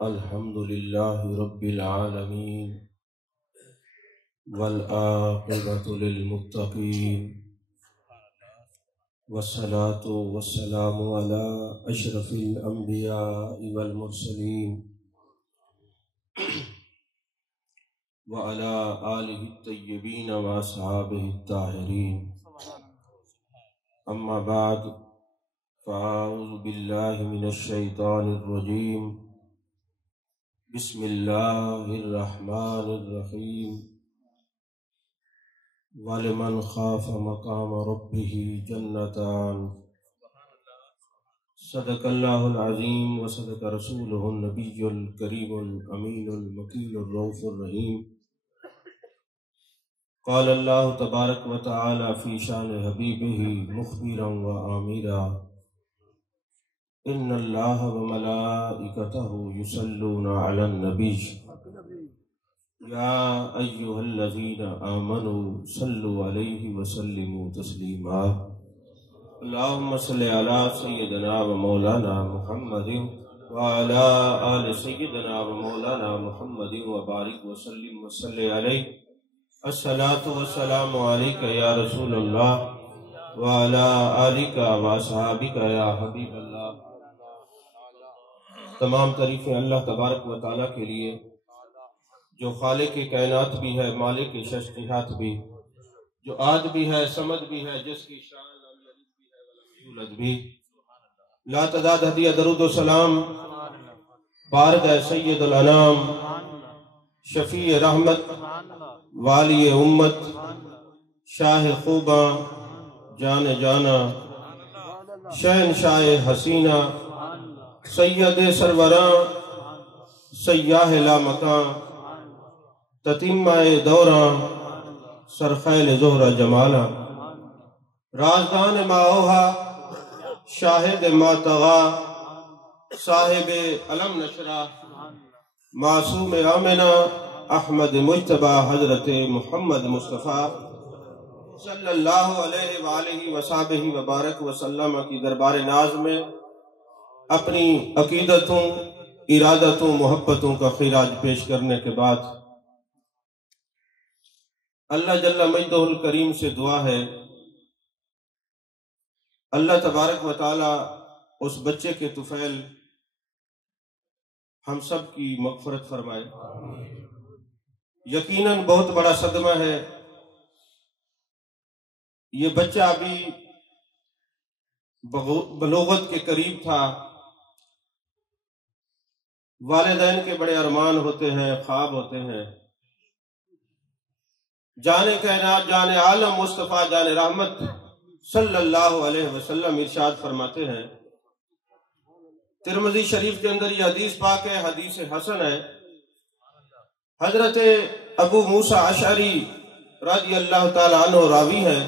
الحمد لله رب العالمين والعاقبة للمتقين والصلاة والسلام على أشرف الأنبياء والمرسلين وعلى آله الطيبين وأصحابه الطاهرين أما بعد فأعوذ بالله من الشيطان الرجيم بسم الله الرحمن الرحيم ولمن خاف مقام ربه جنتان صدق الله العظيم وصدق رسوله النبي الكريم الأمين المكين الرؤوف الرحيم قال الله تبارك وتعالى في شان حبيبه مخبرا وآمرا إن الله وملائكته يصلون على النبي يا أيها الذين آمنوا صلوا عليه وسلموا تسليما اللهم صل على سيدنا ومولانا محمد وعلى آل سيدنا ومولانا محمد وبارك وسلم وصل عليه الصلاة والسلام عليك يا رسول الله وعلى آلك وأصحابك يا حبيب الله۔ تمام تعریفیں اللہ تبارک و تعالیٰ کے لیے جو خالق کائنات بھی ہے، مالک شخصیات بھی، جو آد بھی ہے، سمد بھی ہے، جس کی شان لم یلد بھی ہے ولم یولد بھی۔ لا تعداد ہدیہ درود و سلام بارد سید الانام، شفیع رحمت، والی امت، شاہ خوباں، جان جانا، شہنشاہ حسینہ، سید سروراں، سیاہ لامکاں، تتیمہ دوراں، سرخیل زہرہ جمالا، رازدان ماوہا، شاہد ماتغا، صاحب علم نشرہ، معصوم آمنہ، احمد مجتبہ، حضرت محمد مصطفیٰ صلی اللہ علیہ وآلہ وصحبہ وبارک وسلم کی دربار ناز میں اپنی عقیدتوں، ارادتوں، محبتوں کا خراج پیش کرنے کے بعد اللہ جل مجدہ الکریم سے دعا ہے اللہ تبارک و تعالی اس بچے کے طفیل ہم سب کی مغفرت فرمائے۔ یقیناً بہت بڑا صدمہ ہے، یہ بچہ ابھی بلوغت کے قریب تھا، والدین کے بڑے ارمان ہوتے ہیں، خواب ہوتے ہیں۔ جان کائنات، جان عالم مصطفیٰ، جان رحمت صلی اللہ علیہ وسلم ارشاد فرماتے ہیں، ترمذی شریف کے اندر یہ حدیث پاک ہے، حدیث حسن ہے، حضرت ابو موسیٰ اشعری رضی اللہ تعالی عنہ راوی ہیں،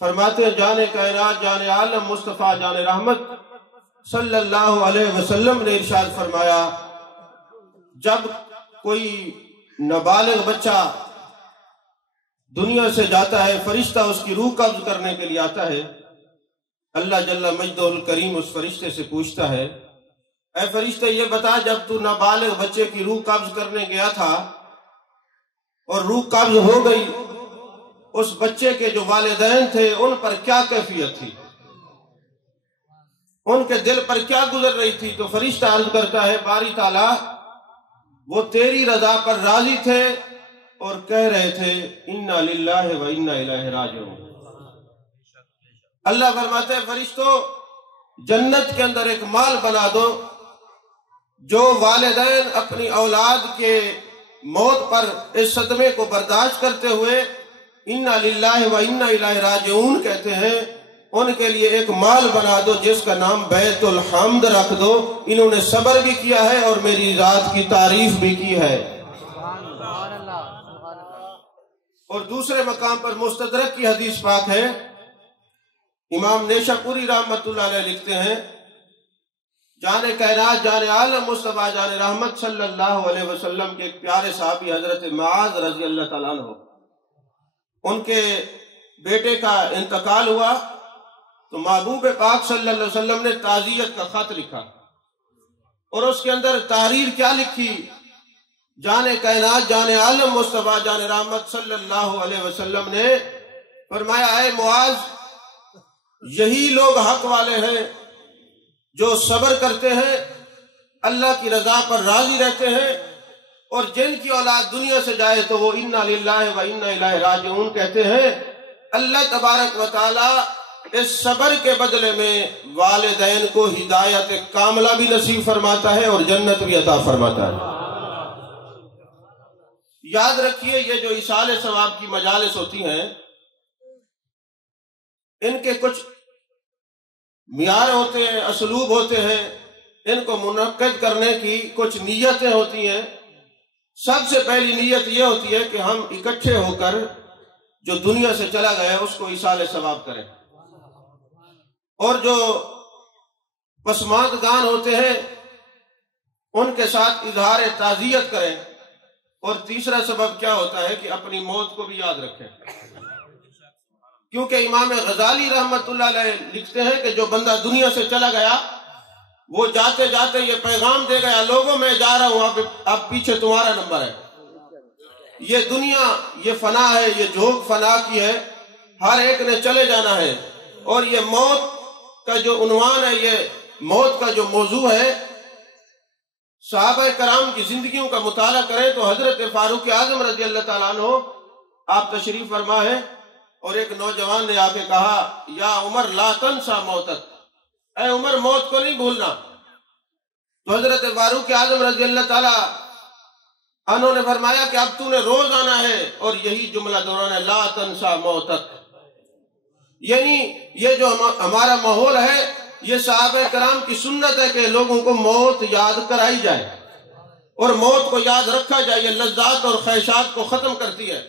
فرماتے ہیں جان کائنات، جان عالم مصطفیٰ، جان رحمت صلی اللہ علیہ وسلم نے ارشاد فرمایا، جب کوئی نابالغ بچہ دنیا سے جاتا ہے، فرشتہ اس کی روح قبض کرنے کے لیے آتا ہے، اللہ جل مجدہ الکریم اس فرشتے سے پوچھتا ہے، اے فرشتے یہ بتا جب تو نابالغ بچے کی روح قبض کرنے گیا تھا اور روح قبض ہو گئی، اس بچے کے جو والدین تھے ان پر کیا کیفیت تھی، ان کے دل پر کیا گزر رہی تھی؟ تو فرشتہ عرض کرتا ہے باری تعالیٰ وہ تیری رضا پر راضی تھے اور کہہ رہے تھے انا للہ و انا الیہ راجعون۔ اللہ فرماتے ہیں فرشتوں جنت کے اندر ایک مال بنا دو، جو والدین اپنی اولاد کے موت پر اس صدمے کو برداشت کرتے ہوئے انا للہ و انا الیہ راجعون کہتے ہیں، ان کے لیے ایک مال بنا دو جس کا نام بیت الحمد رکھ دو، انہوں نے صبر بھی کیا ہے اور میری ذات کی تعریف بھی کی ہے۔ اور دوسرے مقام پر مستدرک کی حدیث پاک ہے، امام نیشاپوری رحمت اللہ علیہ لکھتے ہیں، جان کائنات، جان عالم مصطفیٰ، جان رحمت صلی اللہ علیہ وسلم کے ایک پیارے صحابی حضرت معاذ رضی اللہ تعالیٰ عنہ، ان کے بیٹے کا انتقال ہوا تو محبوب پاک صلی اللہ علیہ وسلم نے تعزیت کا خط لکھا، اور اس کے اندر تحریر کیا لکھی؟ جان کائنات، جان عالم مصطفیٰ، جان رحمت صلی اللہ علیہ وسلم نے فرمایا، اے معاذ، یہی لوگ حق والے ہیں جو صبر کرتے ہیں، اللہ کی رضا پر راضی رہتے ہیں، اور جن کی اولاد دنیا سے جائے تو وہ انا للہ و انا الیہ راجعون کہتے ہیں۔ اللہ تبارک و تعالی اس صبر کے بدلے میں والدین کو ہدایت کاملہ بھی نصیب فرماتا ہے اور جنت بھی عطا فرماتا ہے۔ یاد رکھیے، یہ جو ایصال ثواب کی مجالس ہوتی ہیں، ان کے کچھ معیار ہوتے ہیں، اسلوب ہوتے ہیں، ان کو منعقد کرنے کی کچھ نیتیں ہوتی ہیں۔ سب سے پہلی نیت یہ ہوتی ہے کہ ہم اکٹھے ہو کر جو دنیا سے چلا گیا اس کو ایصال ثواب کریں، اور جو پسماندگان ہوتے ہیں ان کے ساتھ اظہار تعزیت کریں، اور تیسرا سبب کیا ہوتا ہے کہ اپنی موت کو بھی یاد رکھیں، کیونکہ امام غزالی رحمت اللہ علیہ لکھتے ہیں کہ جو بندہ دنیا سے چلا گیا وہ جاتے جاتے یہ پیغام دے گیا، لوگوں میں جا رہا ہوں، اب پیچھے تمہارا نمبر ہے۔ یہ دنیا یہ فنا ہے، یہ جھوک فنا کی ہے، ہر ایک نے چلے جانا ہے، اور یہ موت کا جو عنوان ہے، یہ موت کا جو موضوع ہے، صحابہ کرام کی زندگیوں کا مطالعہ کریں تو حضرت فاروق اعظم رضی اللہ تعالیٰ عنہ آپ تشریف فرما ہے، اور ایک نوجوان نے آ کے کہا، یا عمر لا تنسا موتک، اے عمر موت کو نہیں بھولنا۔ تو حضرت فاروق اعظم رضی اللہ تعالیٰ عنہ نے فرمایا کہ اب تو نے روز آنا ہے اور یہی جملہ دہرانا ہے، لا تنسا موتک۔ یعنی یہ جو ہمارا ماحول ہے، یہ صحابہ کرام کی سنت ہے کہ لوگوں کو موت یاد کرائی جائے اور موت کو یاد رکھا جائے، یہ لذات اور خواہشات کو ختم کرتی ہے۔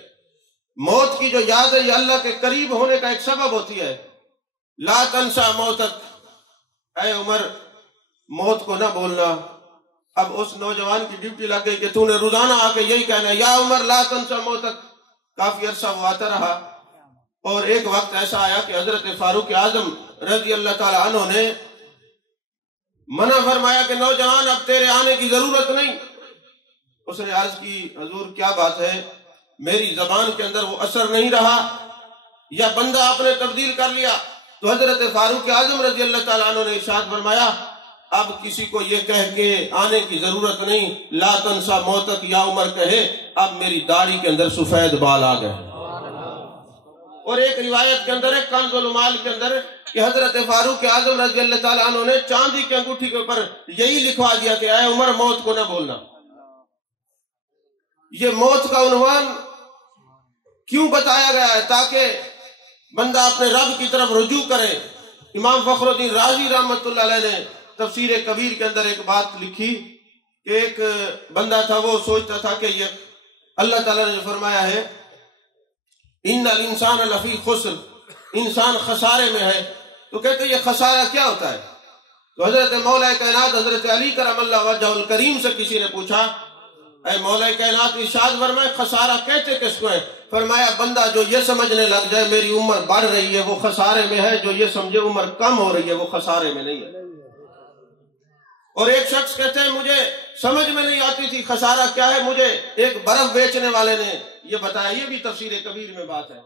موت کی جو یاد ہے یہ اللہ کے قریب ہونے کا ایک سبب ہوتی ہے۔ لا تنسا موتک، اے عمر موت کو نہ بھولنا۔ اب اس نوجوان کی ڈیوٹی لگ گئی کہ تو نے روزانہ آ کے یہی کہنا ہے، یا عمر لا تنسا موتک۔ کافی عرصہ وہ آتا رہا، اور ایک وقت ایسا آیا کہ حضرت فاروق اعظم رضی اللہ تعالی عنہ نے منع فرمایا کہ نوجوان اب تیرے آنے کی ضرورت نہیں۔ اس نے عرض کی، حضور کیا بات ہے، میری زبان کے اندر وہ اثر نہیں رہا یا بندہ آپ نے تبدیل کر لیا؟ تو حضرت فاروق اعظم رضی اللہ تعالیٰ عنہ نے ارشاد فرمایا، اب کسی کو یہ کہہ کے آنے کی ضرورت نہیں، لا تنسا موتک یا عمر کہے، اب میری داڑھی کے اندر سفید بال آ گئے۔ اور ایک روایت کے اندر ہے، کنز المال کے اندر، کہ حضرت فاروق اعظم رضی اللہ تعالیٰ عنہ نے چاندی کی انگوٹھی کے اوپر یہی لکھوا دیا کہ اے عمر موت کو نہ بھولنا۔ یہ موت کا عنوان کیوں بتایا گیا ہے؟ تاکہ بندہ اپنے رب کی طرف رجوع کرے۔ امام فخر الدین رازی رحمت اللہ علیہ نے تفسیر کبیر کے اندر ایک بات لکھی کہ ایک بندہ تھا، وہ سوچتا تھا کہ یہ اللہ تعالیٰ نے جو فرمایا ہے ان الانسان لفی خسر، انسان خسارے میں ہے، تو کہتے یہ خسارہ کیا ہوتا ہے؟ تو حضرت مولا کائنات حضرت علی کرم اللہ وجہ الکریم سے کسی نے پوچھا، اے مولا کائنات ارشاد فرمائے خسارہ کہتے کس کو ہے؟ فرمایا بندہ جو یہ سمجھنے لگ جائے میری عمر بڑھ رہی ہے وہ خسارے میں ہے، جو یہ سمجھے عمر کم ہو رہی ہے وہ خسارے میں نہیں ہے۔ اور ایک شخص کہتے ہیں مجھے سمجھ میں نہیں آتی تھی خسارہ کیا ہے، مجھے ایک برف بیچنے والے نے یہ بتایا، یہ بھی تفسیر کبیر میں بات ہے،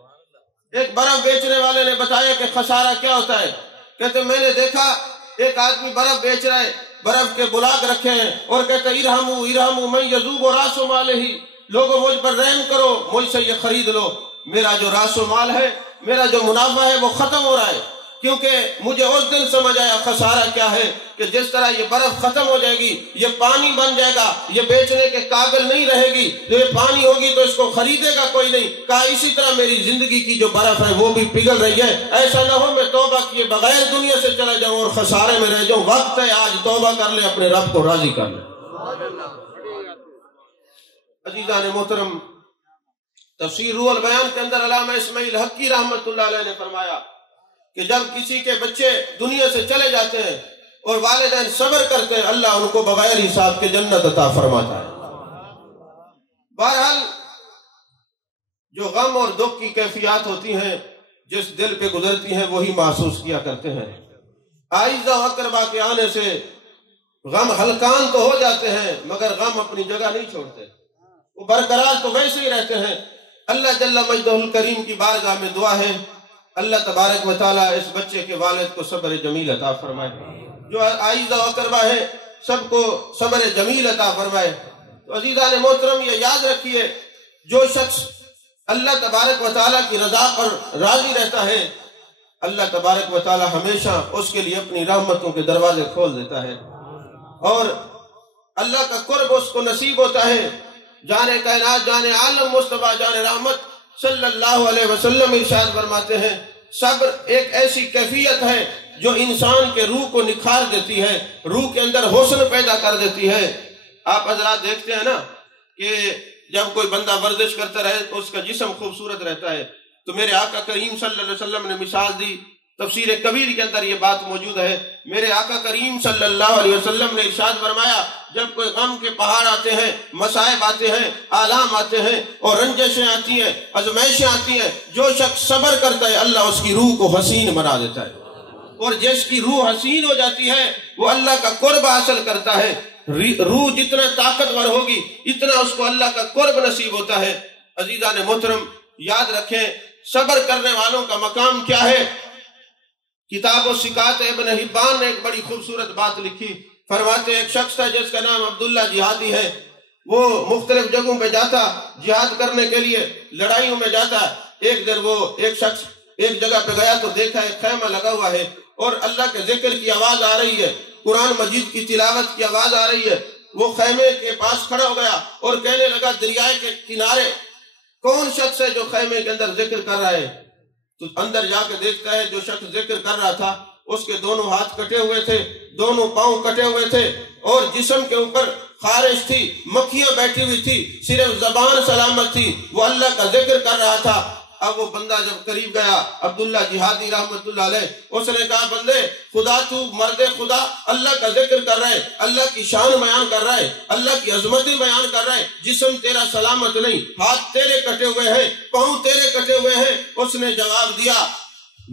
ایک برف بیچنے والے نے بتایا کہ خسارہ کیا ہوتا ہے۔ کہتے میں نے دیکھا ایک آدمی برف بیچ رہا ہے، برف کے بلاگ رکھے ہیں، اور کہتے ارحمو ارحمو من یذوب راس مالہ، لوگوں مجھ پر رحم کرو، مجھ سے یہ خرید لو، میرا جو راس و مال ہے، میرا جو منافع ہے وہ ختم ہو رہا ہے۔ کیونکہ مجھے اس دن سمجھ آیا خسارہ کیا ہے، کہ جس طرح یہ برف ختم ہو جائے گی، یہ پانی بن جائے گا، یہ بیچنے کے قابل نہیں رہے گی، جو یہ پانی ہوگی تو اس کو خریدے گا کوئی نہیں۔ کہا اسی طرح میری زندگی کی جو برف ہے وہ بھی پگھل رہی ہے، ایسا نہ ہو میں توبہ کیے بغیر دنیا سے چلا جاؤں اور خسارے میں رہ جاؤں۔ وقت ہے آج توبہ کر لے، اپنے رب کو راضی کر لے۔ عزیزان محترم، تفسیر روح البیان کے اندر علامہ اسماعیل حقی رحمت اللہ علیہ نے فرمایا کہ جب کسی کے بچے دنیا سے چلے جاتے ہیں اور والدین صبر کرتے ہیں، اللہ ان کو بغیر حساب کے جنت عطا فرماتا ہے۔ بہرحال جو غم اور دکھ کی کیفیات ہوتی ہیں جس دل پہ گزرتی ہیں وہی محسوس کیا کرتے ہیں۔ آئزہ و اقربا کے آنے سے غم ہلکان تو ہو جاتے ہیں مگر غم اپنی جگہ نہیں چھوڑتے، وہ برقرار تو ویسے ہی رہتے ہیں۔ اللہ جل مجدہ الکریم کی بارگاہ میں دعا ہے اللہ تبارک و تعالیٰ اس بچے کے والد کو صبر جمیل عطا فرمائے، جو آئزہ و اقربا ہے سب کو صبر جمیل عطا فرمائے۔ تو عزیزان محترم یہ یاد رکھیے، جو شخص اللہ تبارک و تعالیٰ کی رضا پر راضی رہتا ہے اللہ تبارک و تعالیٰ ہمیشہ اس کے لیے اپنی رحمتوں کے دروازے کھول دیتا ہے اور اللہ کا قرب اس کو نصیب ہوتا ہے۔ جان کائنات، جان عالم مصطفیٰ، جان رحمت صلی اللہ علیہ وسلم ارشاد فرماتے ہیں صبر ایک ایسی کیفیت ہے جو انسان کے روح کو نکھار دیتی ہے، روح کے اندر حسن پیدا کر دیتی ہے۔ آپ حضرات دیکھتے ہیں نا کہ جب کوئی بندہ ورزش کرتا رہے تو اس کا جسم خوبصورت رہتا ہے، تو میرے آقا کریم صلی اللہ علیہ وسلم نے مثال دی، تفسیر کبیر کے اندر یہ بات موجود ہے۔ میرے آقا کریم صلی اللہ علیہ وسلم نے ارشاد فرمایا جب کوئی غم کے پہاڑ آتے ہیں، مصائب آتے ہیں، آلام آتے ہیں اور رنجشیں آتی ہیں، آزمائشیں آتی ہیں، جو شخص صبر کرتا ہے اللہ اس کی روح کو حسین بنا دیتا ہے، اور جس کی روح حسین ہو جاتی ہے وہ اللہ کا قرب حاصل کرتا ہے۔ روح جتنا طاقتور ہوگی اتنا اس کو اللہ کا قرب نصیب ہوتا ہے۔ عزیزان محترم یاد رکھیں صبر کرنے والوں کا مقام کیا ہے۔ کتاب و سکات ابن حبان نے ایک بڑی خوبصورت بات لکھی، فرماتے ایک شخص تھا جس کا نام عبداللہ جہادی ہے، وہ مختلف جگہوں پہ جاتا جہاد کرنے کے لیے، لڑائیوں میں جاتا۔ ایک دن وہ ایک شخص ایک جگہ پہ گیا تو دیکھا ایک خیمہ لگا ہوا ہے اور اللہ کے ذکر کی آواز آ رہی ہے، قرآن مجید کی تلاوت کی آواز آ رہی ہے۔ وہ خیمے کے پاس کھڑا ہو گیا اور کہنے لگا دریائے کے کنارے کون شخص ہے جو خیمے کے اندر ذکر کر رہا ہے؟ تو اندر جا کے دیکھتا ہے جو شخص ذکر کر رہا تھا اس کے دونوں ہاتھ کٹے ہوئے تھے، دونوں پاؤں کٹے ہوئے تھے اور جسم کے اوپر خارش تھی، مکھیاں بیٹھی ہوئی تھی، صرف زبان سلامت تھی، وہ اللہ کا ذکر کر رہا تھا۔ اب وہ بندہ جب قریب گیا عبداللہ جہادی رحمت اللہ علیہ، اس نے کہا بندے خدا تو مرد خدا اللہ کا ذکر کر رہا ہے، اللہ کی شان بیان کر رہا ہے، اللہ کی عظمتیں بیان کر رہا ہے، جسم تیرا سلامت نہیں، ہاتھ تیرے کٹے ہوئے ہیں، پاؤں تیرے کٹے ہوئے ہیں۔ اس نے جواب دیا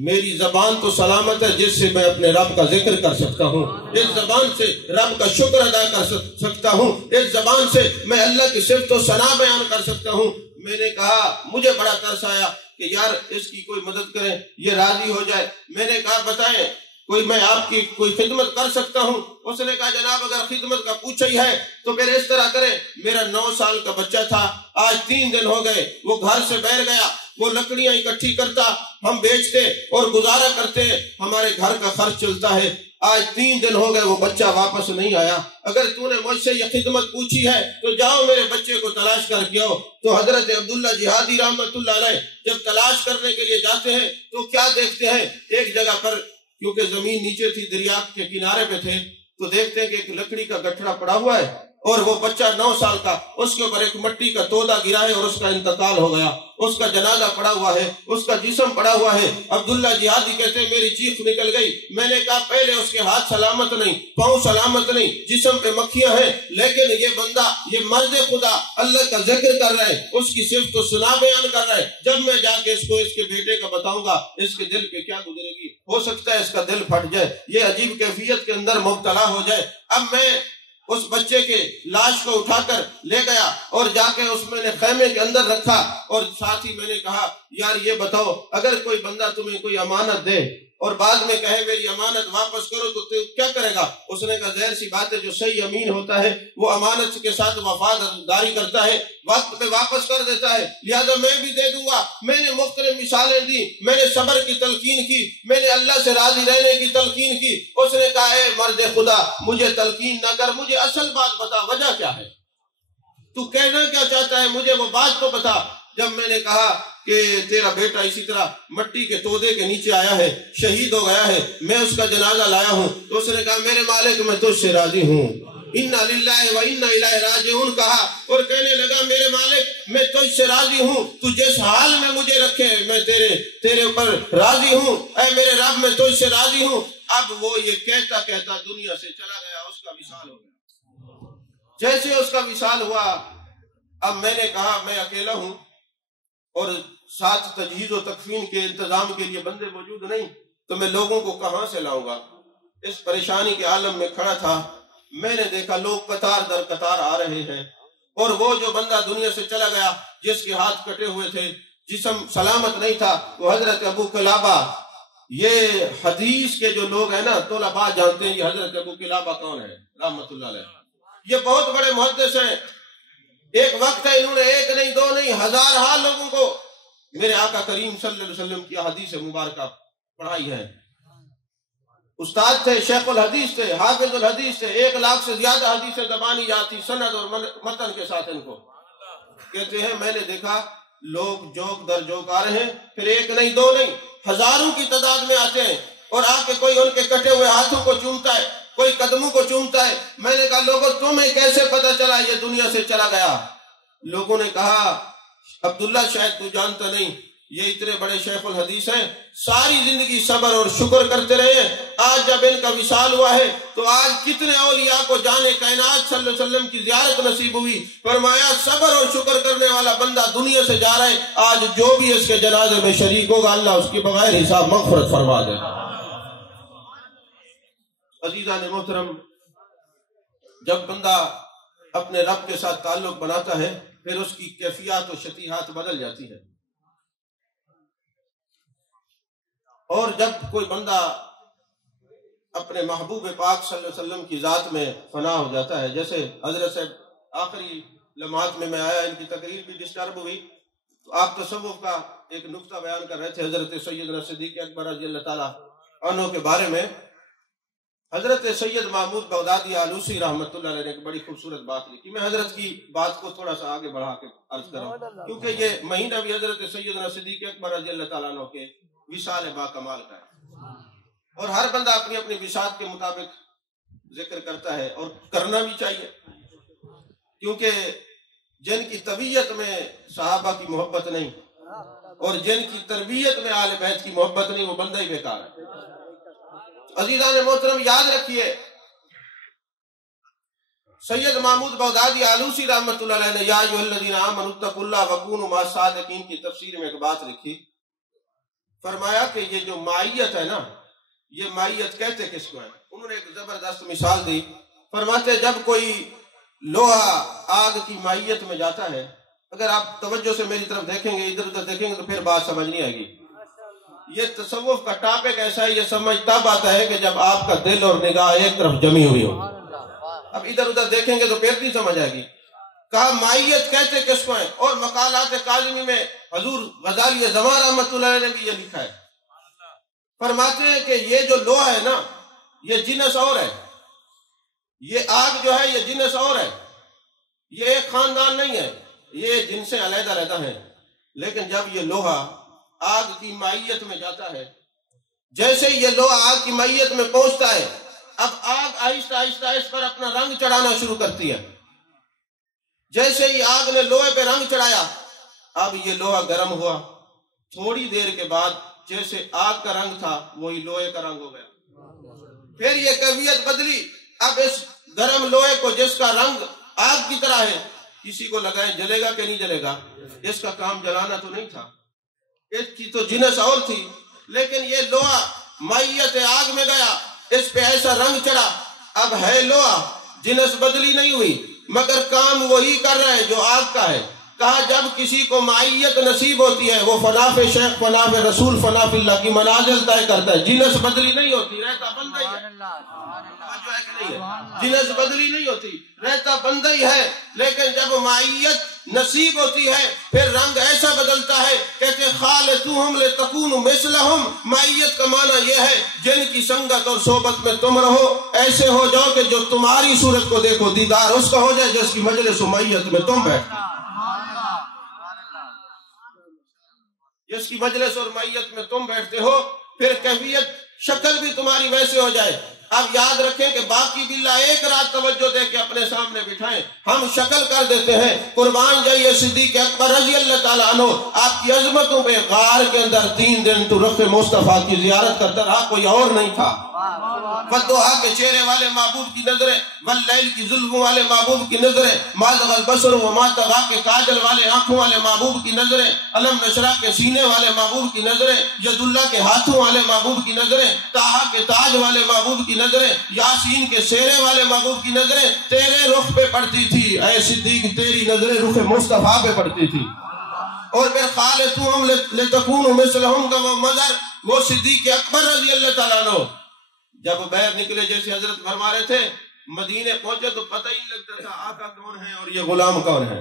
میری زبان تو سلامت ہے جس سے میں اپنے رب کا ذکر کر سکتا ہوں، اس زبان سے رب کا شکر ادا کر سکتا ہوں، اس زبان سے میں اللہ کی صفت و ثنا بیان کر سکتا ہوں۔ میں نے کہا مجھے بڑا ترس آیا کہ یار اس کی کوئی مدد کریں، یہ راضی ہو جائے۔ میں نے کہا بتائیں کوئی میں آپ کی کوئی خدمت کر سکتا ہوں؟ اس نے کہا جناب اگر خدمت کا پوچھا ہی ہے تو پھر اس طرح کریں، میرا 9 سال کا بچہ تھا، آج 3 دن ہو گئے وہ گھر سے باہر گیا، وہ لکڑیاں اکٹھی کرتا، ہم بیچتے اور گزارا کرتے، ہمارے گھر کا خرچ چلتا ہے، آج 3 دن ہو گئے وہ بچہ واپس نہیں آیا، اگر تو نے مجھ سے یہ خدمت پوچھی ہے تو جاؤ میرے بچے کو تلاش کر کے آؤ۔ تو حضرت عبداللہ جہادی رحمت اللہ علیہ جب تلاش کرنے کے لیے جاتے ہیں تو کیا دیکھتے ہیں، ایک جگہ پر کیونکہ زمین نیچے تھی دریا کے کنارے پہ تھے تو دیکھتے ہیں کہ ایک لکڑی کا گٹھڑا پڑا ہوا ہے اور وہ بچہ 9 سال کا، اس کے اوپر ایک مٹی کا تودا گرا ہے اور اس کا انتقال ہو گیا، اس کا جنازہ پڑا ہوا ہے، اس کا جسم پڑا ہوا ہے۔ عبداللہ جہادی کہتے ہیں میری چیخ نکل گئی، میں نے کہا پہلے اس کے ہاتھ سلامت نہیں، پاؤں سلامت نہیں، جسم پہ مکھیاں ہیں، لیکن یہ بندہ یہ مرد خدا اللہ کا ذکر کر رہا ہے، اس کی صفت و ثنا بیان کر رہا ہے، جب میں جا کے اس کو اس کے بیٹے کا بتاؤں گا اس کے دل پہ کیا گزرے گی، ہو سکتا ہے اس کا دل پھٹ جائے، یہ عجیب کیفیت کے اندر مبتلا ہو جائے۔ اب میں اس بچے کے لاش کو اٹھا کر لے گیا اور جا کے اس میں نے خیمے کے اندر رکھا اور ساتھ ہی میں نے کہا یار یہ بتاؤ اگر کوئی بندہ تمہیں کوئی امانت دے اور بعد میں کہے میری امانت واپس کرو تو کیا کرے گا؟ اس نے کہا ظاہر سی بات ہے جو صحیح امین ہوتا ہے وہ امانت کے ساتھ وفاداری کرتا ہے، وقت پہ واپس کر دیتا ہے، لہذا میں بھی دے دوں گا۔ میں نے مختلف مثالیں دی، میں نے صبر کی تلقین کی، میں نے اللہ سے راضی رہنے کی تلقین کی۔ اس نے کہا اے مرد خدا مجھے تلقین نہ کر، مجھے اصل بات بتا، وجہ کیا ہے، تو کہنا کیا چاہتا ہے، مجھے وہ بات تو بتا۔ جب میں نے کہا کہ تیرا بیٹا اسی طرح مٹی کے تودے کے نیچے آیا ہے، شہید ہو گیا ہے، میں اس کا جنازہ لایا ہوں، تو اس نے کہا میرے مالک میں تجھ سے راضی ہوں، انا للہ و انا الیہ راجعون کہا اور کہنے لگا میرے مالک میں تجھ سے راضی ہوں، تو جس حال میں مجھے رکھے میں تیرے اوپر راضی ہوں، اے میرے رب میں تجھ سے راضی ہوں۔ اب وہ یہ کہتا کہتا دنیا سے چلا گیا، اس کا وصال ہو گیا۔ جیسے اس کا وصال ہوا اب میں نے کہا میں اکیلا ہوں اور ساتھ تجہیز و تکفین کے انتظام کے لیے بندے موجود نہیں تو میں لوگوں کو کہاں سے لاؤں گا؟ اس پریشانی کے عالم میں کھڑا تھا، میں نے دیکھا لوگ قطار در قطار آ رہے ہیں، اور وہ جو بندہ دنیا سے چلا گیا جس کے ہاتھ کٹے ہوئے تھے، جسم سلامت نہیں تھا، وہ حضرت ابو قلابہ، یہ حدیث کے جو لوگ ہیں نا طلباء جانتے ہیں یہ حضرت ابو قلابہ کون ہے رحمت اللہ علیہ۔ یہ بہت بڑے محدث ہیں، ایک وقت ہے انہوں نے ایک نہیں دو نہیں ہزارہا لوگوں کو میرے آقا کریم صلی اللہ علیہ وسلم کی حدیث مبارکہ پڑھائی ہے۔ استاد تھے، شیخ الحدیث تھے، حافظ الحدیث تھے، 1 لاکھ سے زیادہ حدیثیں زبانی جاتی سند اور متن کے ساتھ۔ ان کو کہتے ہیں میں نے دیکھا لوگ جوک در جوک آ رہے ہیں، پھر ایک نہیں دو نہیں ہزاروں کی تعداد میں آتے ہیں، اور آ کے کوئی ان کے کٹے ہوئے ہاتھوں کو چومتا ہے، کوئی قدموں کو چومتا ہے۔ میں نے کہا لوگوں تمہیں کیسے پتا چلا یہ دنیا سے چلا گیا؟ لوگوں نے کہا عبداللہ شاید تو جانتا نہیں، یہ اتنے بڑے شیخ الحدیث ہیں، ساری زندگی صبر اور شکر کرتے رہے ہیں، آج جب ان کا وصال ہوا ہے تو آج کتنے اولیاء کو جانے کائنات صلی اللہ علیہ وسلم کی زیارت نصیب ہوئی۔ فرمایا صبر اور شکر کرنے والا بندہ دنیا سے جا رہا ہے، آج جو بھی اس کے جنازے میں شریک ہوگا اللہ اس کی بغیر حساب مغفرت فرما دے گا۔ عزیزان محترم، جب بندہ اپنے رب کے ساتھ تعلق بناتا ہے پھر اس کی کیفیات و شتیحات بدل جاتی ہے، اور جب کوئی بندہ اپنے محبوب پاک صلی اللہ علیہ وسلم کی ذات میں فنا ہو جاتا ہے، جیسے حضرت صاحب آخری لمحات میں آیا، ان کی تقریر بھی ڈسٹرب ہوئی تو آپ تصوف کا ایک نقطہ بیان کر رہے تھے حضرت سیدنا صدیق اکبر رضی اللہ تعالیٰ عنہ کے بارے میں۔ حضرت سید محمود بغدادی آلوسی رحمت اللہ علیہ نے ایک بڑی خوبصورت بات لکھی، میں حضرت کی بات کو تھوڑا سا آگے بڑھا کے عرض کر رہا ہوں کیونکہ یہ مہینہ بھی حضرت سیدنا صدیق اکبر رضی اللہ تعالیٰ عنہ کے وصال با کمال کا ہے، اور ہر بندہ اپنی اپنی وصال کے مطابق ذکر کرتا ہے اور کرنا بھی چاہیے، کیونکہ جن کی طبیعت میں صحابہ کی محبت نہیں اور جن کی تربیت میں آل بیت کی محبت نہیں وہ بندہ ہی بیکار ہے۔ عزیزان محترم یاد رکھیے، سید محمود بغدادی آلوسی رحمت اللہ علیہ نے یا ایھا الذین آمنوا اتقوا اللہ وکونوا مع الصادقین کی تفسیر میں ایک بات لکھی، فرمایا کہ یہ جو معیت ہے نا، یہ معیت کہتے کس کو ہے؟ انہوں نے ایک زبردست مثال دی، فرماتے جب کوئی لوہا آگ کی معیت میں جاتا ہے، اگر آپ توجہ سے میری طرف دیکھیں گے ادھر ادھر دیکھیں گے تو پھر بات سمجھ نہیں آئے گی۔ یہ تصوف کا ٹاپک ایسا ہے، یہ سمجھ تب آتا ہے کہ جب آپ کا دل اور نگاہ ایک طرف جمی ہوئی ہو، اب ادھر ادھر دیکھیں گے تو پھر نہیں سمجھ آئے گی۔ کہا معیت کہتے کس کو ہیں؟ اور مقالات کاظمی میں حضور غزالی زمان رحمت اللہ علیہ نے بھی یہ لکھا ہے، فرماتے ہیں کہ یہ جو لوہا ہے نا یہ جنس اور ہے، یہ آگ جو ہے یہ جنس اور ہے، یہ ایک خاندان نہیں ہے، یہ جنسیں علیحدہ علیحدہ ہیں، لیکن جب یہ لوہا آگ کی معیت میں جاتا ہے، جیسے یہ لوہا آگ کی معیت میں پہنچتا ہے، اب آگ آہستہ آہستہ اس پر اپنا رنگ چڑھانا شروع کرتی ہے، جیسے ہی آگ نے لوہے پہ رنگ چڑھایا، اب یہ لوہا گرم ہوا، تھوڑی دیر کے بعد جیسے آگ کا رنگ تھا وہی لوہے کا رنگ ہو گیا، پھر یہ کیفیت بدلی، اب اس گرم لوہے کو جس کا رنگ آگ کی طرح ہے کسی کو لگائیں جلے گا کہ نہیں جلے گا؟ اس کا کام جلانا تو نہیں تھا، اس کی تو جنس اور تھی، لیکن یہ لوہا معیت آگ میں گیا، اس پہ ایسا رنگ چڑھا، اب ہے لوہا، جنس بدلی نہیں ہوئی مگر کام وہی کر رہا ہے جو آگ کا ہے۔ کہا جب کسی کو معیت نصیب ہوتی ہے وہ فنا فی شیخ فنا فی رسول فنا فی اللہ کی منازل طے کرتا ہے، جنس بدلی نہیں ہوتی، رہتا بندہ ہی ہے، جنس بدلی نہیں ہوتی، رہتا بندہ ہی ہے، لیکن جب معیت نصیب ہوتی ہے پھر رنگ ایسا بدلتا ہے، کہتے خالطوہم لتکونوا مثلہم، معیت کا معنی یہ ہے جن کی سنگت اور صحبت میں تم رہو ایسے ہو جاؤ کہ جو تمہاری صورت کو دیکھو دیدار اس کا ہو جائے جس کی مجلس و معیت میں تم بیٹھو، جس کی مجلس اور معیت میں تم بیٹھتے ہو، پھر کیفیت شکل بھی تمہاری ویسے ہو جائے۔ اب یاد رکھیں کہ باقی باللہ ایک رات توجہ دے کے اپنے سامنے بٹھائیں، ہم شکل کر دیتے ہیں. قربان جائیے صدیق اکبر رضی اللہ تعالیٰ عنہ آپ کی عظمتوں پہ غار کے اندر 3 دن تو رخ مصطفیٰ کی زیارت کرتا رہا, کوئی اور نہیں تھا. والضحیٰ کے چہرے والے محبوب کی نظریں, واللیل کی زلفوں والے محبوب کی نظریں, ما زاغ البصر وما طغیٰ کے کاجل والے آنکھوں والے محبوب کی نظریں, علم نشرح کے سینے والے محبوب کی نظریں, ید اللہ کے ہاتھوں والے محبوب کی نظریں, طٰہٰ کے تاج والے محبوب کی نظریں, یاسین کے سیرے والے محبوب کی نظریں تیرے رخ پہ پڑتی تھی. اے صدیق تیری نظریں رخ مصطفیٰ پہ پڑتی تھی. اور پھر خالصوہم لتکونوا مثلہم کا وہ منظر, وہ صدیق اکبر رضی اللہ تعالیٰ عنہ جب باہر نکلے, جیسے حضرت فرما رہے تھے مدینے پہنچے تو پتہ ہی نہیں لگتا تھا آقا کون ہے اور یہ غلام کون ہے.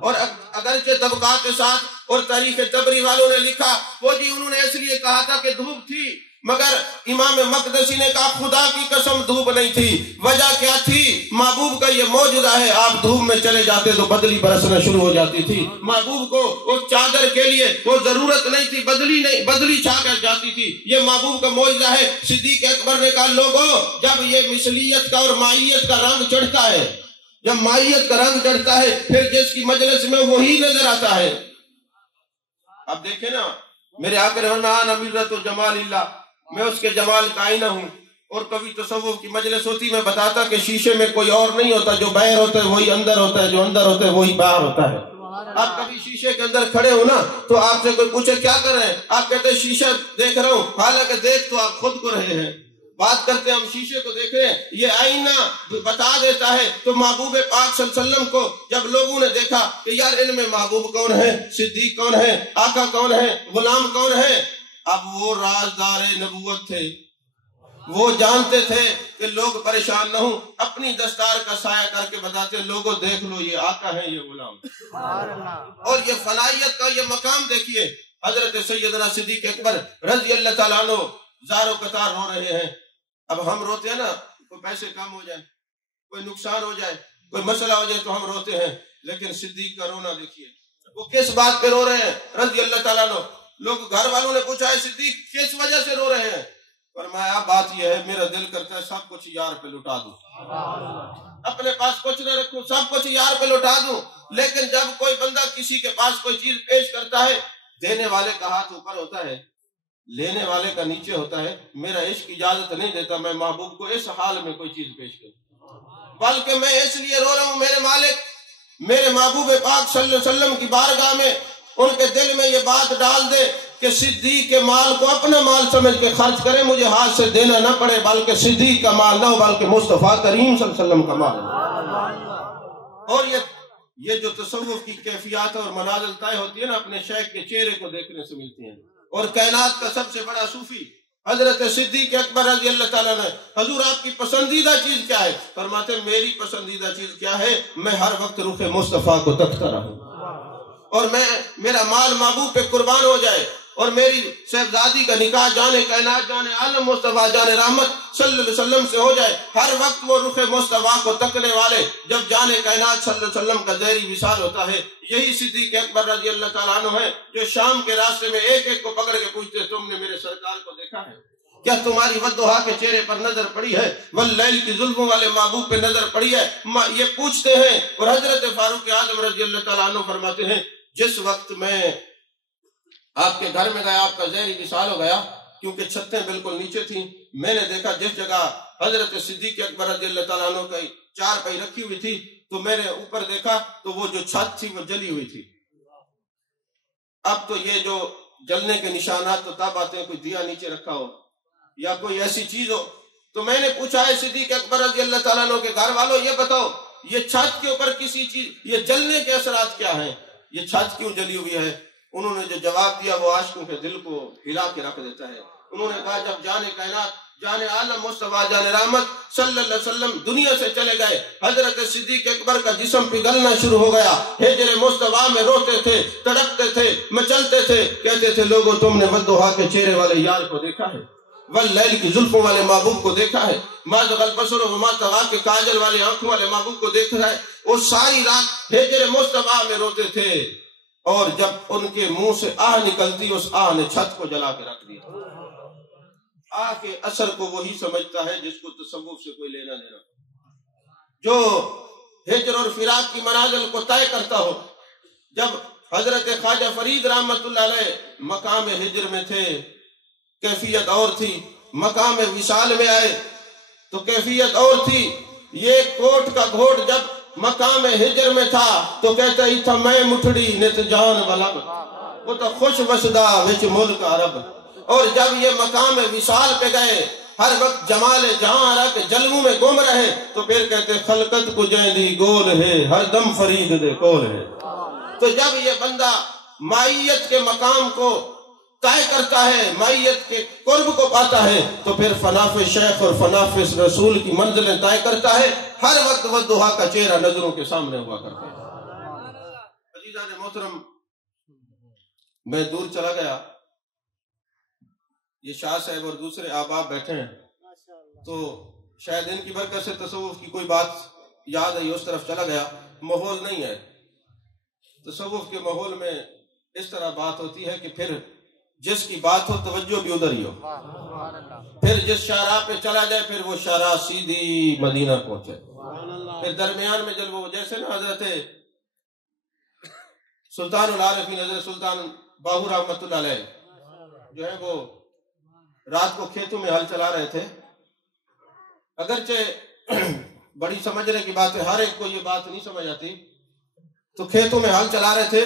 اور اگرچہ طبقات کے ساتھ اور تاریخ تبری والوں نے لکھا وہ جی انہوں نے اس لیے کہا تھا کہ دھوپ تھی, مگر امام مقدسی نے کہا خدا کی قسم دھوپ نہیں تھی. وجہ کیا تھی؟ محبوب کا یہ معجزہ ہے, آپ دھوپ میں چلے جاتے تو بدلی برسنا شروع ہو جاتی تھی. محبوب کو اس چادر کے لیے وہ ضرورت نہیں تھی, بدلی چھا کر جاتی تھی. یہ محبوب کا معجزہ ہے. صدیق اکبر نے کہا لوگوں جب یہ مثلیت کا اور مائیت کا رنگ چڑھتا ہے, جب مائیت کا رنگ چڑھتا ہے پھر جس کی مجلس میں وہی نظر آتا ہے. اب دیکھیں نا میرے آقا رحمٰن امیرت و جمال اللہ, میں اس کے جمال کا آئینہ ہوں. اور کبھی تصوف کی مجلس ہوتی میں بتاتا کہ شیشے میں کوئی اور نہیں ہوتا, جو باہر ہوتا ہے وہی اندر ہوتا ہے, جو اندر ہوتا ہے وہی باہر ہوتا ہے. آپ کبھی شیشے کے اندر کھڑے ہو نا تو آپ سے کوئی پوچھے کیا کر رہے ہیں, آپ کہتے ہیں شیشہ دیکھ رہا ہوں, حالانکہ دیکھ تو آپ خود کو رہے ہیں. بات کرتے ہیں ہم شیشے کو دیکھ رہے ہیں, یہ آئینہ بتا دیتا ہے. تو محبوب پاک صلی اللہ علیہ وسلم کو جب لوگوں نے دیکھا کہ یار ان میں محبوب کون ہے, صدیق کون ہے, آقا کون ہے, غلام کون ہے, اب وہ رازدار نبوت تھے, وہ جانتے تھے کہ لوگ پریشان نہ ہوں, اپنی دستار کا سایہ کر کے بتاتے لوگوں دیکھ لو یہ آقا ہے یہ غلام. اور یہ فنائیت کا یہ مقام دیکھیے, حضرت سیدنا صدیق اکبر رضی اللہ تعالیٰ عنہ زارو قطار رو رہے ہیں. اب ہم روتے ہیں نا, کوئی پیسے کم ہو جائے, کوئی نقصان ہو جائے, کوئی مسئلہ ہو جائے تو ہم روتے ہیں, لیکن صدیق کا رونا دیکھیے وہ کس بات پہ رو رہے ہیں رضی اللہ تعالیٰ عنہ. لوگ گھر والوں نے پوچھا ہے صدیق کس وجہ سے رو رہے ہیں, فرمایا بات یہ ہے میرا دل کرتا ہے سب کچھ یار پہ لٹا دوں, اپنے پاس کچھ نہ رکھوں, سب کچھ یار پہ لٹا دوں. لیکن جب کوئی بندہ کسی کے پاس کوئی چیز پیش کرتا ہے, دینے والے کا ہاتھ اوپر ہوتا ہے, لینے والے کا نیچے ہوتا ہے. میرا عشق اجازت نہیں دیتا میں محبوب کو اس حال میں کوئی چیز پیش کروں, بلکہ میں اس لیے رو رہا ہوں میرے مالک میرے محبوب پاک صلی اللہ علیہ وسلم کی بارگاہ میں ان کے دل میں یہ بات ڈال دے کہ صدیق کے مال کو اپنا مال سمجھ کے خرچ کرے, مجھے ہاتھ سے دینا نہ پڑے, بلکہ صدیق کا مال نہ ہو بلکہ مصطفیٰ کریم صلی اللہ علیہ وسلم کا مال. اور یہ جو تصوف کی کیفیات اور منازل طے ہوتی ہے نا, اپنے شیخ کے چہرے کو دیکھنے سے ملتی ہیں. اور کائنات کا سب سے بڑا صوفی حضرت صدیق اکبر رضی اللہ تعالیٰ نے, حضور آپ کی پسندیدہ چیز کیا ہے, فرماتے ہیں میری پسندیدہ چیز کیا ہے, میں ہر وقت رخ مصطفیٰ کو تکتا رہوں, اور میرا مال محبوب پہ قربان ہو جائے, اور میری صاحبزادی کا نکاح جانے کائنات جانے عالم مصطفیٰ جانے رحمت صلی اللہ علیہ وسلم سے ہو جائے. ہر وقت وہ رخ مصطفیٰ کو تکنے والے جب جانے کائنات صلی اللہ علیہ وسلم کا ظاہری وصال ہوتا ہے, یہی صدیق اکبر رضی اللہ تعالیٰ عنہ ہے جو شام کے راستے میں ایک ایک کو پکڑ کے پوچھتے تم نے میرے سرکار کو دیکھا ہے, کیا تمہاری والضحیٰ کے چہرے پر نظر پڑی ہے, واللیل کی زلفوں والے محبوب پہ نظر پڑی ہے, یہ پوچھتے ہیں. اور حضرت فاروق اعظم رضی اللہ تعالیٰ عنہ فرماتے ہیں جس وقت میں آپ کے گھر میں گیا, آپ کا ظاہری وصال ہو گیا, کیونکہ چھتیں بالکل نیچے تھیں, میں نے دیکھا جس جگہ حضرت صدیق اکبر رضی اللہ تعالیٰ عنہ کی چارپائی رکھی ہوئی تھی تو میں نے اوپر دیکھا تو وہ جو چھت تھی وہ جلی ہوئی تھی. اب تو یہ جو جلنے کے نشانات تو تب آتے ہیں کوئی دیا نیچے رکھا ہو یا کوئی ایسی چیز ہو. تو میں نے پوچھا ہے صدیق اکبر رضی اللہ تعالیٰ عنہ کے گھر والوں یہ بتاؤ یہ چھت کے اوپر کسی چیز, یہ جلنے کے اثرات کیا ہیں, یہ چھت کیوں جلی ہوئی ہے؟ انہوں نے جو جواب دیا وہ عاشقوں کے دل کو ہلا کے رکھ دیتا ہے. انہوں نے کہا جب جانے کائنات جانے عالم مصطفیٰ جانے رحمت صلی اللہ علیہ وسلم دنیا سے چلے گئے, حضرت صدیق اکبر کا جسم پگھلنا شروع ہو گیا. ہجر مصطفیٰ میں روتے تھے, تڑپتے تھے, مچلتے تھے, کہتے تھے لوگوں تم نے والضحیٰ کے چہرے والے یار کو دیکھا ہے, واللیل کی زلفوں والے محبوب کو دیکھا ہے, ما زاغ البصر وما طغیٰ کے کاجل والے آنکھوں والے محبوب کو دیکھ رہا ہے. وہ ساری رات ہجر مصطفیٰ میں روتے تھے, اور جب ان کے منہ سے آہ نکلتی اس آہ نے چھت کو جلا کے رکھ دیا. آہ کے اثر کو وہی سمجھتا ہے جس کو تصوف سے کوئی لینا دینا. جو ہجر اور فراق کی منازل کو طے کرتا ہو. جب حضرت خواجہ فرید رحمت اللہ علیہ مقام ہجر میں تھے کیفیت اور تھی، مقام وصال میں آئے تو کیفیت اور تھی. یہ کوٹ کا گھوٹ جب مقام ہجر میں تھا تو کہتا ہی تھا میں مٹھڑی نت جان بلب، وہ تو خوش وسدہ وچ ملک عرب. اور جب یہ مقام وصال پہ گئے ہر وقت جمال جہاں رکھ جلووں میں گم رہے تو پھر کہتے خلقت کو جیندی گول ہے ہر دم فرید دے کول ہے. تو جب یہ بندہ مائیت کے مقام کو طے کرتا ہے، مائیت کے قرب کو پاتا ہے تو پھر فناف شیخ اور فناف رسول کی منزلیں طے کرتا ہے. ہر وقت والضحیٰ کا چہرہ نظروں کے سامنے ہوا کرتا ہے. عزیزان محترم، میں دور چلا گیا، یہ شاہ صاحب اور دوسرے احباب بیٹھے ہیں تو شاید ان کی برکت سے تصوف کی کوئی بات یاد آئی، اس طرف چلا گیا. ماحول نہیں ہے تصوف کے ماحول میں، اس طرح بات ہوتی ہے کہ پھر جس کی بات ہو توجہ بھی ادھر ہی ہو، پھر جس شاہراہ پہ چلا جائے پھر وہ شاہراہ سیدھی مدینہ پہنچے. پھر درمیان میں جب وہ جیسے نا حضرت سلطان العارفین حضرت سلطان باہو رحمت اللہ علیہ جو ہے وہ رات کو کھیتوں میں ہل چلا رہے تھے. اگرچہ بڑی سمجھنے کی بات ہے، ہر ایک کو یہ بات نہیں سمجھ آتی. تو کھیتوں میں ہل چلا رہے تھے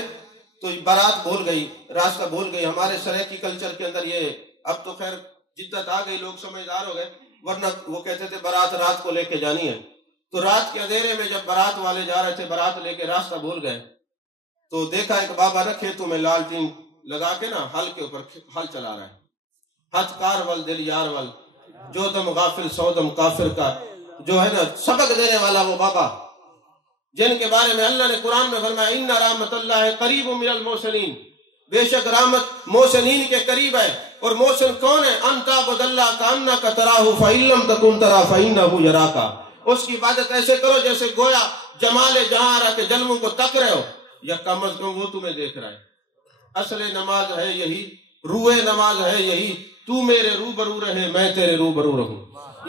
تو بارات بھول گئی، راستہ بھول گئی. ہمارے سریکی کلچر کے اندر یہ اب تو خیر جدت آ گئی، لوگ سمجھدار ہو گئے، ورنہ وہ کہتے تھے بارات رات کو لے کے جانی ہے. تو رات کے اندھیرے میں جب بارات والے جا رہے تھے بارات لے کے راستہ بھول گئے تو دیکھا ایک بابا نا کھیتوں میں لالٹین لگا کے نا ہل کے اوپر ہل چلا رہا ہے. ہتھ کار ول دل یار ول، جو دم غافل سودم کافر کا جو ہے نا سبق دینے والا وہ بابا جن کے بارے میں اللہ نے قرآن میں فرمایا ان رحمت اللہ قریب من المحسنین، بے شک رحمت محسنین کے قریب ہے. اور محسن کون ہے؟ ان تعبد اللہ کانک تراہ فإن لم تکن تراہ فإنہ یراک، اس کی عبادت ایسے کرو جیسے گویا جمال جہاں رہ کے جلووں کو تک رہے ہو، یا کم از کم وہ تمہیں دیکھ رہا ہے. اصل نماز ہے یہی، روح نماز ہے یہی، تو میرے روبرو رہے میں تیرے روبرو رہوں.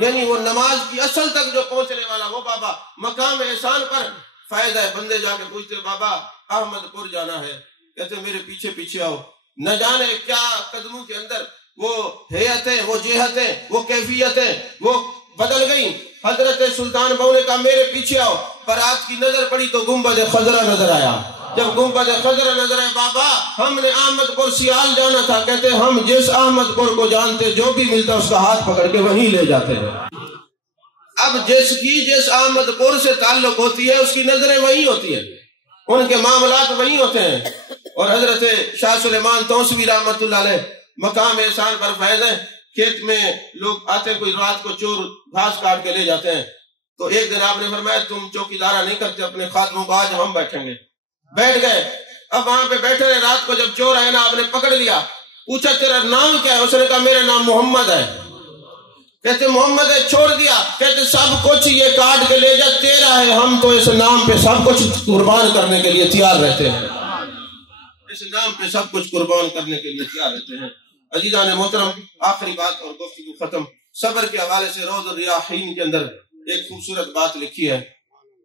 یعنی وہ نماز کی اصل تک جو پہنچنے والا وہ بابا مقام احسان پر فائدہ ہے. بندے جا کے پوچھتے بابا احمد پور جانا ہے، کہتے میرے پیچھے پیچھے آؤ. نہ جانے کیا قدموں کے اندر وہ حیتیں، وہ جہتیں، وہ کیفیتیں وہ بدل گئیں. حضرت سلطان بہو نے کہا میرے پیچھے آؤ. برات کی نظر پڑی تو گنبد خضرا نظر آیا. جب گنبد خضرا نظر آیا بابا ہم نے احمد پور سیال جانا تھا. کہتے ہم جس احمد پور کو جانتے جو بھی ملتا اس کا ہاتھ پکڑ کے وہیں لے جاتے ہیں. اب جس احمد پور سے تعلق ہوتی ہے اس کی نظریں وہیں ہوتی ہیں، ان کے معاملات وہیں ہوتے ہیں. اور حضرت شاہ سلیمان توسوی رحمت اللہ علیہ مقام احسان پر فیض ہے. کھیت میں لوگ آتے ہیں، کوئی رات کو چور گھاس کاٹ کے لے جاتے ہیں تو ایک دن آپ نے فرمایا تم چوکیدارہ نہیں کرتے اپنے خادموں کو، آج ہم بیٹھیں گے. بیٹھ گئے. اب وہاں پہ بیٹھے رہے، رات کو جب چور آئے نا آپ نے پکڑ لیا، پوچھا تیرا نام کیا ہے؟ اس نے کہا میرا نام محمد ہے. کہتے محمد ہے، چھوڑ دیا؟ کہتے سب کچھ یہ کاٹ کے لے جا تیرا ہے، ہم تو اس نام پہ سب کچھ قربان کرنے کے لیے تیار رہتے ہیں، اس نام پہ سب کچھ قربان کرنے کے لیے تیار رہتے ہیں. عزیزان محترم، آخری بات اور گفتگو ختم. صبر کے حوالے سے روض الریاحین کے اندر ایک خوبصورت بات لکھی ہے.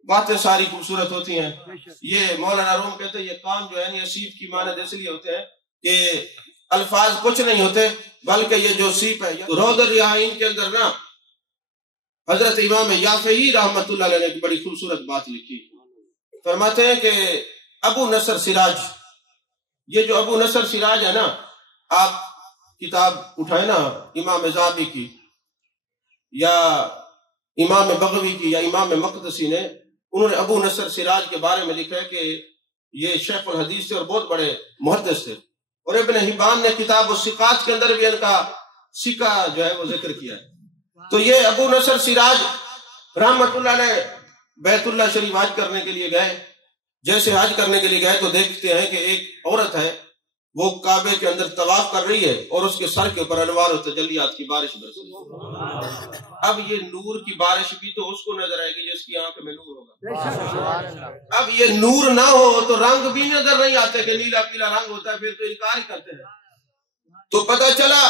باتیں ساری خوبصورت ہوتی ہیں. یہ مولانا روم کہتے ہیں یہ کام جو ہے سیپ کی مانند اس لیے ہوتے ہیں کہ الفاظ کچھ نہیں ہوتے بلکہ یہ جو سیپ ہے. روض الریاحین کے اندر نا حضرت امام یافعی رحمت اللہ علیہ نے بڑی خوبصورت بات لکھی. فرماتے ہیں کہ ابو نصر سراج، یہ جو ابو نصر سراج ہے نا، آپ کتاب اٹھائے نا امام زابی کی یا امام بغوی کی یا امام مقدسی نے، انہوں نے ابو نصر سراج کے بارے میں لکھا ہے کہ یہ شیخ الحدیث تھے اور بہت بڑے محدث تھے. اور ابن حبان نے کتاب الثقات کے اندر بھی ان کا سکہ جو ہے وہ ذکر کیا ہے. تو یہ ابو نصر سراج رحمت اللہ علیہ بیت اللہ شریف حج کرنے کے لیے گئے. جیسے حج کرنے کے لیے گئے تو دیکھتے ہیں کہ ایک عورت ہے وہ کعبے کے اندر طواف کر رہی ہے اور اس کے سر کے اوپر انوار و تجلیات کی بارش برس رہی ہے. اب یہ نور کی بارش بھی تو اس کو نظر آئے گی جس کی آنکھ میں نور ہوگا. اب یہ نور نہ ہو تو رنگ بھی نظر نہیں آتے کہ نیلا پیلا رنگ ہوتا ہے، پھر تو انکار ہی کرتے ہیں. تو پتہ چلا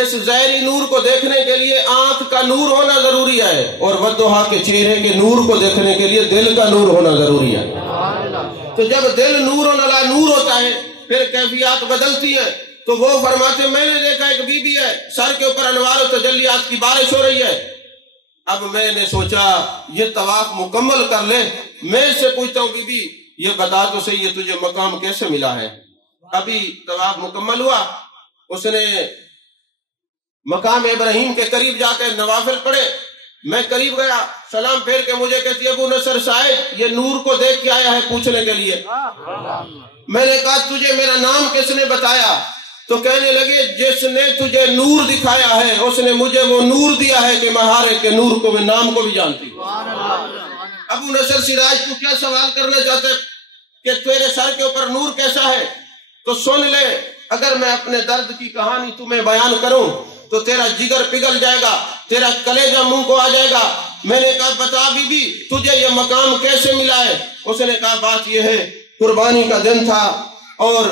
اس ظاہری نور کو دیکھنے کے لیے آنکھ کا نور ہونا ضروری ہے، اور والضحیٰ کے چہرے کے نور کو دیکھنے کے لیے دل کا نور ہونا ضروری ہے۔ تو جب دل نور علی نور ہوتا ہے پھر کیفیات بدلتی ہیں۔ تو وہ فرماتے میں نے دیکھا ایک بی بی ہے، سر کے اوپر انوار و تجلیات کی بارش ہو رہی ہے۔ اب میں نے سوچا یہ طواف مکمل کر لے، میں اس سے پوچھتا ہوں بی بی یہ بتا تو صحیح یہ تجھے مقام کیسے ملا ہے؟ ابھی طواف مکمل ہوا، اس نے مقام ابراہیم کے قریب جا کے نوافل پڑھے۔ میں قریب گیا، سلام پھیر کے مجھے کہتی ابو نصر صاحب یہ نور کو دیکھ کے آیا ہے پوچھنے کے لیے۔ میں نے کہا تجھے میرا نام کس نے بتایا؟ تو کہنے لگے جس نے تجھے نور دکھایا ہے اس نے مجھے وہ نور دیا ہے کہ مہارے کے نور کو میں نام کو بھی جانتی ہوں۔ ابو نصر سراج تو کیا سوال کرنا چاہتا ہے کہ تیرے سر کے اوپر نور کیسا ہے؟ تو سن لے، اگر میں اپنے درد کی کہانی تمہیں بیان کروں تو تیرا جگر پگھل جائے گا، تیرا کلیجہ منہ کو آ جائے گا۔ میں نے کہا بتا بی بی تجھے یہ مقام کیسے ملا ہے؟ اس نے کہا بات یہ ہے قربانی کا دن تھا اور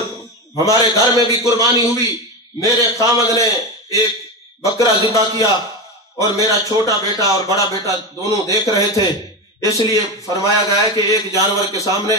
ہمارے گھر میں بھی قربانی ہوئی، میرے خامد نے ایک بکرا ذبح کیا اور میرا چھوٹا بیٹا اور بڑا بیٹا دونوں دیکھ رہے تھے، اس لیے فرمایا گیا ہے کہ ایک جانور کے سامنے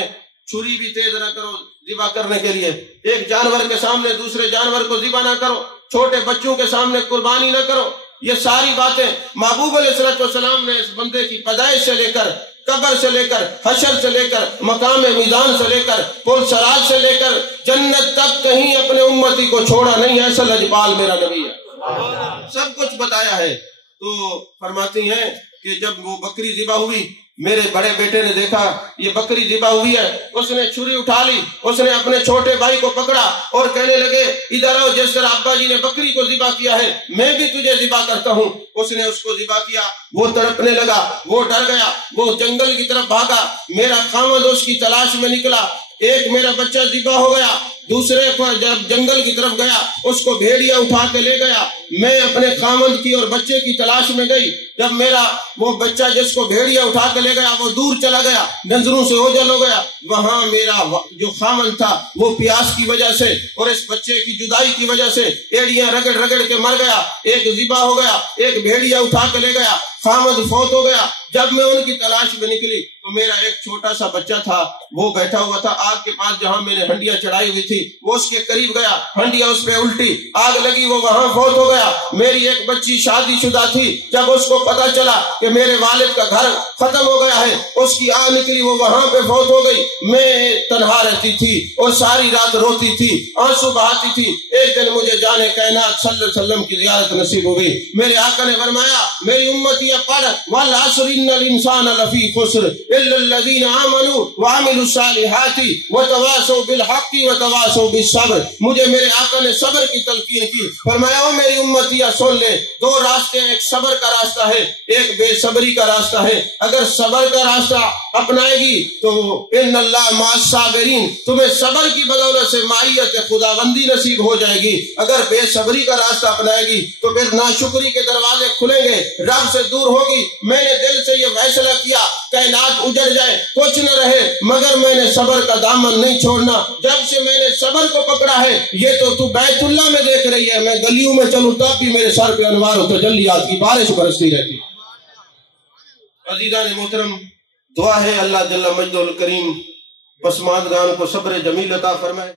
چھری بھی تیز نہ کرو ذبح کرنے کے لیے، ایک جانور کے سامنے دوسرے جانور کو ذبح نہ کرو، چھوٹے بچوں کے سامنے قربانی نہ کرو۔ یہ ساری باتیں محبوب علیہ السلام نے اس بندے کی پیدائش سے لے کر قبر سے لے کر حشر سے لے کر مقام میزان سے لے کر پل سراج سے لے کر جنت تک کہیں اپنے امتی کو چھوڑا نہیں، ایسا لجپال میرا نبی ہے، سب کچھ بتایا ہے۔ تو فرماتی ہیں کہ جب وہ بکری ذبح ہوئی میرے بڑے بیٹے نے دیکھا یہ بکری ذبح ہوئی ہے، اس نے چھری اٹھا لی، اس نے اپنے چھوٹے بھائی کو پکڑا اور کہنے لگے ادھر آؤ، جس طرح ابا جی نے بکری کو ذبح کیا ہے میں بھی تجھے ذبح کرتا ہوں۔ اس نے اس کو ذبح کیا، وہ تڑپنے لگا، وہ ڈر گیا، وہ جنگل کی طرف بھاگا، میرا خامد اس کی تلاش میں نکلا، ایک میرا بچہ ذبح ہو گیا، دوسرے کو جب جنگل کی طرف گیا اس کو بھیڑیا اٹھا کے لے گیا، میں اپنے خامد کی اور بچے کی تلاش میں گئی، جب میرا وہ بچہ جس کو بھیڑیا اٹھا کے لے گیا وہ دور چلا گیا، نظروں سے اوجھل ہو گیا، وہاں میرا جو خامد تھا وہ پیاس کی وجہ سے اور اس بچے کی جدائی کی وجہ سے ایڑیاں رگڑ رگڑ کے مر گیا، ایک ذبح ہو گیا، ایک بھیڑیا اٹھا کے لے گیا، خامد فوت ہو گیا۔ جب میں ان کی تلاش میں نکلی تو میرا ایک چھوٹا سا بچہ تھا، وہ بیٹھا ہوا تھا آگ کے پاس جہاں میں نے ہنڈیاں چڑھائی ہوئی تھی، وہ اس کے قریب گیا، ہنڈیاں اس پہ الٹی، آگ لگی، وہ وہاں فوت ہو گیا۔ میری ایک بچی شادی شدہ تھی، جب اس کو پتا چلا کہ میرے والد کا گھر ختم ہو گیا ہے، اس کی آگ نکلی، وہ وہاں پہ فوت ہو گئی۔ میں تنہا رہتی تھی اور ساری رات روتی تھی، آنسو بہاتی تھی۔ ایک دن مجھے جانے کائنات صلی اللہ علیہ وسلم کی زیارت نصیب ہو گئی، میرے آقا نے فرمایا میری امتیاں پڑھ والعصر ان الانسان لفی خسر الا الذین آمنوا وعملوا الصالحات وتواصوا بالحق وتواصوا بالصبر۔ مجھے میرے آقا نے صبر کی تلقین کی، فرمایا او میری امتیاں سن لے، دو راستے ہیں، ایک صبر کا راستہ ہے، ایک بے صبری کا راستہ ہے۔ اگر صبر کا راستہ اپنائے گی تو ان اللہ مع الصابرین، تمہیں صبر کی بدولت سے معیت خداوندی نصیب ہو جائے گی۔ اگر بے صبری کا راستہ اپنائے گی تو پھر ناشکری کے دروازے کھلیں گے، رب سے دور ہوگی۔ میں نے دل سے یہ فیصلہ کیا کائنات اجڑ جائے کچھ نہ رہے مگر میں نے صبر کا دامن نہیں چھوڑنا۔ جب سے میں نے صبر کو پکڑا ہے، یہ تو بیت اللہ میں دیکھ رہی ہے، میں گلیوں میں چلوں تب بھی میرے سر پہ انوار و تجلیات کی بارش برستی رہتی۔ عزیزان محترم، دعا ہے اللہ جل مجدہ الکریم پسماندگان کو صبر جمیل عطا فرمائے۔